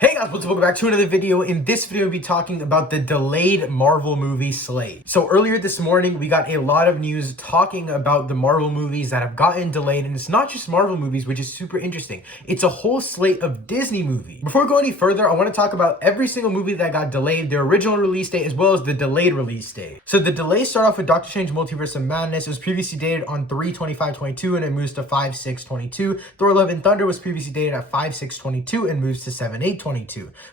Hey guys, welcome back to another video. In this video, we'll be talking about the delayed Marvel movie slate. So earlier this morning, we got a lot of news talking about the Marvel movies that have gotten delayed, and it's not just Marvel movies, which is super interesting. It's a whole slate of Disney movies. Before we go any further, I want to talk about every single movie that got delayed, their original release date, as well as the delayed release date. So the delays start off with Doctor Strange Multiverse of Madness. It was previously dated on 3/25/22 and it moves to 5/6/22. Thor: Love and Thunder was previously dated at 5/6/22 and moves to 7/8/22.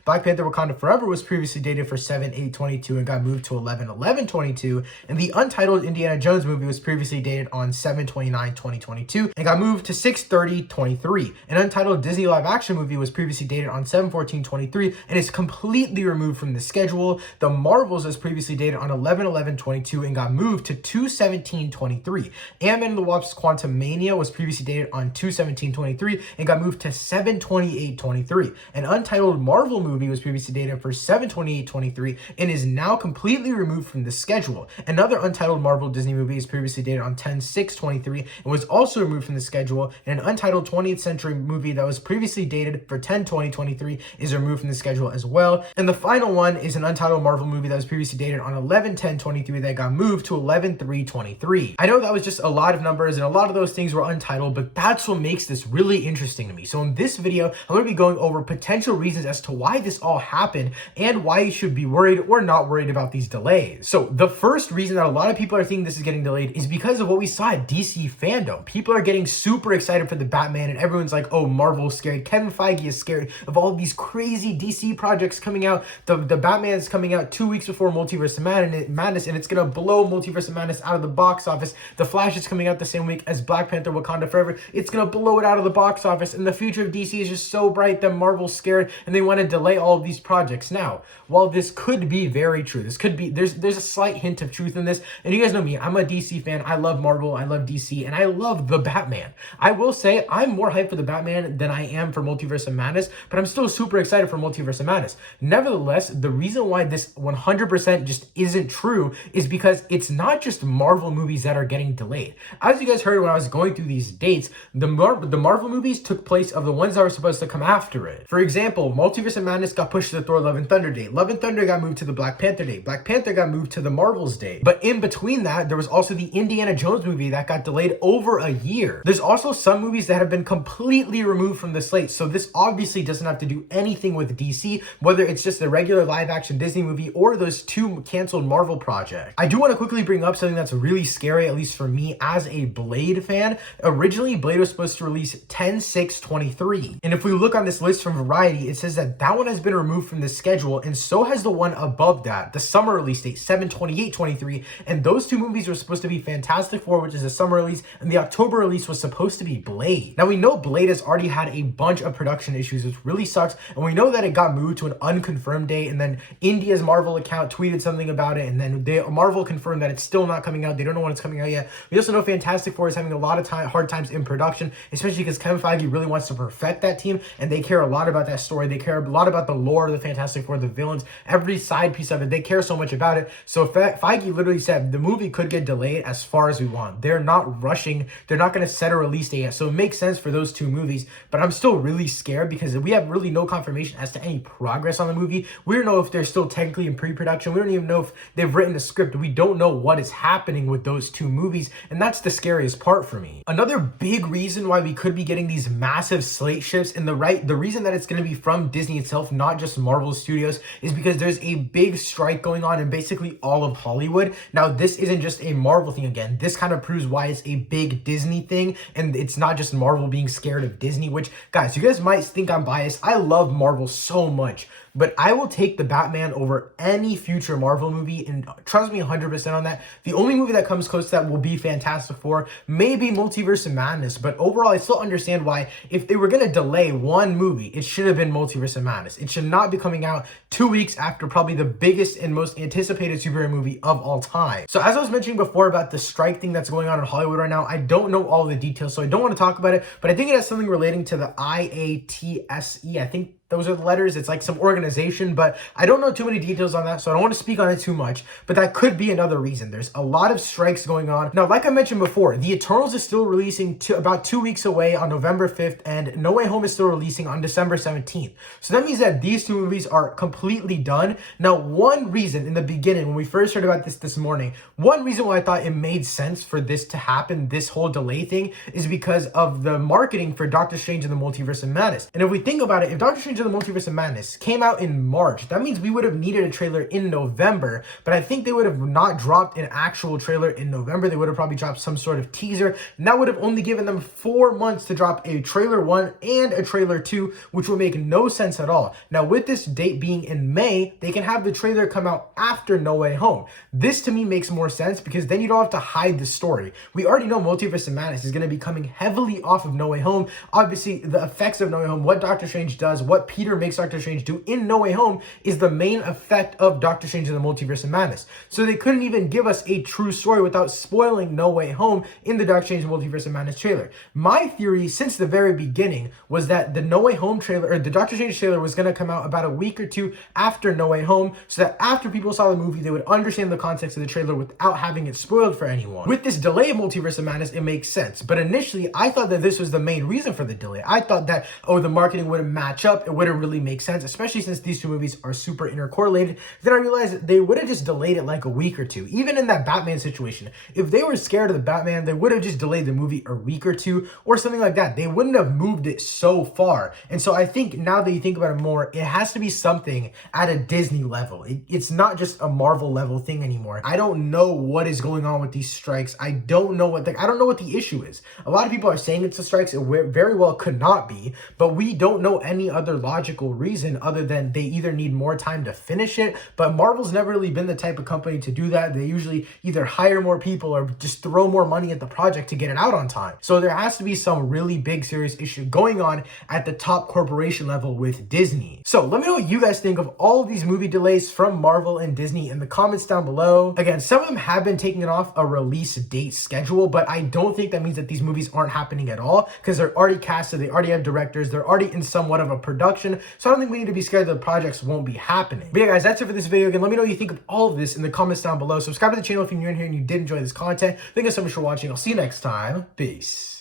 Black Panther: Wakanda Forever was previously dated for 7/8/22 and got moved to 11/11/22. And the untitled Indiana Jones movie was previously dated on 7/29/2022 and got moved to 6/30/23. An untitled Disney live action movie was previously dated on 7/14/23 and is completely removed from the schedule. The Marvels was previously dated on 11/11/22 and got moved to 2/17/23. Ant-Man and the Wasp: Quantumania was previously dated on 2/17/23 and got moved to 7/28/23. An untitled Marvel movie was previously dated for 7/28/23 and is now completely removed from the schedule. Another untitled Marvel Disney movie is previously dated on 10/6/23 and was also removed from the schedule. And an untitled 20th Century movie that was previously dated for 10/20/23 is removed from the schedule as well. And the final one is an untitled Marvel movie that was previously dated on 11/10/23 that got moved to 11/3/23. I know that was just a lot of numbers and a lot of those things were untitled, but that's what makes this really interesting to me. So in this video, I'm going to be going over potential reasons as to why this all happened and why you should be worried or not worried about these delays. So the first reason that a lot of people are thinking this is getting delayed is because of what we saw at DC fandom. People are getting super excited for the Batman and everyone's like, oh, Marvel's scared. Kevin Feige is scared of all of these crazy DC projects coming out. The Batman is coming out 2 weeks before Multiverse of Madness and it's going to blow Multiverse of Madness out of the box office. The Flash is coming out the same week as Black Panther: Wakanda Forever. It's going to blow it out of the box office and the future of DC is just so bright that Marvel's scared and they want to delay all of these projects. Now, while this could be very true, this could be, there's a slight hint of truth in this, and you guys know me, I'm a DC fan, I love Marvel, I love DC, and I love the Batman. I will say I'm more hyped for the Batman than I am for Multiverse of Madness, but I'm still super excited for Multiverse of Madness. Nevertheless, the reason why this 100% just isn't true is because it's not just Marvel movies that are getting delayed. As you guys heard when I was going through these dates, the Marvel movies took place of the ones that were supposed to come after it. For example, Multiverse of Madness got pushed to the Thor: Love and Thunder date. Love and Thunder got moved to the Black Panther date. Black Panther got moved to the Marvels date. But in between that, there was also the Indiana Jones movie that got delayed over a year. There's also some movies that have been completely removed from the slate. So this obviously doesn't have to do anything with DC, whether it's just a regular live action Disney movie or those two canceled Marvel projects. I do want to quickly bring up something that's really scary, at least for me as a Blade fan. Originally, Blade was supposed to release 10/6/23. And if we look on this list from Variety, it says that one has been removed from the schedule, and so has the one above that, the summer release date, 7/28/23. And those two movies were supposed to be Fantastic Four, which is a summer release, and the October release was supposed to be Blade. Now, we know Blade has already had a bunch of production issues, which really sucks, and we know that it got moved to an unconfirmed date, and then India's Marvel account tweeted something about it, and then Marvel confirmed that it's still not coming out. They don't know when it's coming out yet. We also know Fantastic Four is having a lot of hard times in production, especially because Kevin Feige really wants to perfect that team, and they care a lot about that story. They care a lot about the lore of the Fantastic Four, the villains, every side piece of it. They care so much about it. So Feige literally said the movie could get delayed as far as we want. They're not rushing. They're not going to set a release date yet. So it makes sense for those two movies. But I'm still really scared because we have really no confirmation as to any progress on the movie. We don't know if they're still technically in pre-production. We don't even know if they've written a script. We don't know what is happening with those two movies. And that's the scariest part for me. Another big reason why we could be getting these massive slate shifts, and the reason that it's going to be from Disney itself, not just Marvel Studios, is because there's a big strike going on in basically all of Hollywood. Now, this isn't just a Marvel thing again. This kind of proves why it's a big Disney thing, and it's not just Marvel being scared of Disney, which, guys, you guys might think I'm biased. I love Marvel so much, but I will take the Batman over any future Marvel movie, and trust me 100% on that. The only movie that comes close to that will be Fantastic Four, maybe Multiverse of Madness, but overall, I still understand why if they were going to delay one movie, it should have been Multiverse of Madness. It should not be coming out 2 weeks after probably the biggest and most anticipated superhero movie of all time. So as I was mentioning before about the strike thing that's going on in Hollywood right now, I don't know all the details, so I don't want to talk about it, but I think it has something relating to the IATSE. I think Those are the letters. It's like some organization, but I don't know too many details on that, so I don't want to speak on it too much. But that could be another reason. There's a lot of strikes going on. Now, like I mentioned before, The Eternals is still releasing about 2 weeks away on November 5th, and No Way Home is still releasing on December 17th. So that means that these two movies are completely done. Now, one reason in the beginning, when we first heard about this morning, one reason why I thought it made sense for this to happen, this whole delay thing, is because of the marketing for Doctor Strange and the Multiverse of Madness. And if we think about it, if Doctor Strange and the Multiverse of Madness came out in March, that means we would have needed a trailer in November, but I think they would have not dropped an actual trailer in November. They would have probably dropped some sort of teaser, and that would have only given them 4 months to drop a trailer 1 and a trailer 2, which would make no sense at all. Now, with this date being in May, they can have the trailer come out after No Way Home. This to me makes more sense because then you don't have to hide the story. We already know Multiverse of Madness is going to be coming heavily off of No Way Home. Obviously, the effects of No Way Home, what Doctor Strange does, what Peter makes Doctor Strange do in No Way Home is the main effect of Doctor Strange in the Multiverse of Madness. So they couldn't even give us a true story without spoiling No Way Home in the Doctor Strange Multiverse of Madness trailer. My theory since the very beginning was that the No Way Home trailer, or the Doctor Strange trailer, was going to come out about a week or two after No Way Home, so that after people saw the movie, they would understand the context of the trailer without having it spoiled for anyone. With this delay of Multiverse of Madness, it makes sense. But initially, I thought that this was the main reason for the delay. I thought that, oh, the marketing wouldn't match up. It wouldn't really make sense, especially since these two movies are super intercorrelated. Then I realized they would have just delayed it like a week or two. Even in that Batman situation, if they were scared of the Batman, they would have just delayed the movie a week or two or something like that. They wouldn't have moved it so far. And so I think now that you think about it more, it has to be something at a Disney level. It's not just a Marvel level thing anymore. I don't know what is going on with these strikes. I don't know what the issue is. A lot of people are saying it's the strikes. It very well could not be, but we don't know any other logical reason other than they either need more time to finish it. But Marvel's never really been the type of company to do that. They usually either hire more people or just throw more money at the project to get it out on time. So there has to be some really big serious issue going on at the top corporation level with Disney. So let me know what you guys think of all of these movie delays from Marvel and Disney in the comments down below. Again, some of them have been taking off a release date schedule, but I don't think that means that these movies aren't happening at all because they're already casted, they already have directors, they're already in somewhat of a production. So I don't think we need to be scared that the projects won't be happening. But yeah, guys, that's it for this video. Again, let me know what you think of all of this in the comments down below. Subscribe to the channel if you're new in here and you did enjoy this content. Thank you so much for watching. I'll see you next time. Peace.